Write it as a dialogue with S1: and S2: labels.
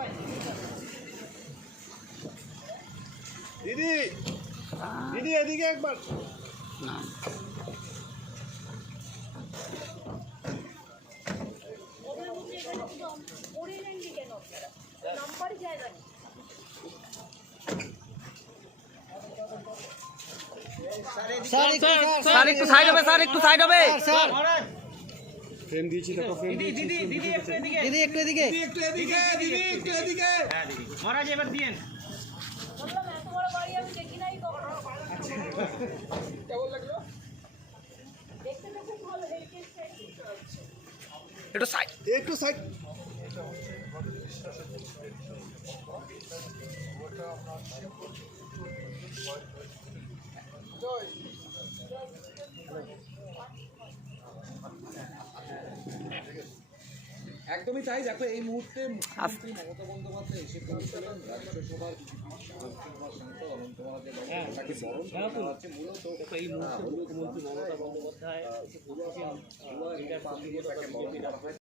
S1: দিদি দিদি এদিকে একবার
S2: স্যার একটু সাইড হবে, স্যার একটু সাইড হবে।
S1: ফ্রেম দিয়েছি দেখো, ফ্রেম দিয়েছি।
S2: দিদি একটু এদিকে, দিদি একটু এদিকে,
S1: একটু এদিকে, দিদি একটু এদিকে।
S2: হ্যাঁ দিদি মহারাজ এবার দিয়েন।
S3: বললাম এত বড় বাড়ি আমি দেখি নাই কখনো।
S1: কেমন লাগলো?
S3: দেখতে তো খুব ভালো হেরিটেজ সাইট।
S2: একটু সাইড,
S1: একটু সাইড। একদমই তাই। দেখো এই মুহূর্তে মুখ্যমন্ত্রী মমতা বন্দ্যোপাধ্যায় এসে পৌঁছলেন রাজ্যসভার অনন্ত মহারাজের তাকে বরণ করা হচ্ছে। মূলত
S2: এই মুহূর্তে মুখ্যমন্ত্রী মমতা বন্দ্যোপাধ্যায় এসে পৌঁছেছেন।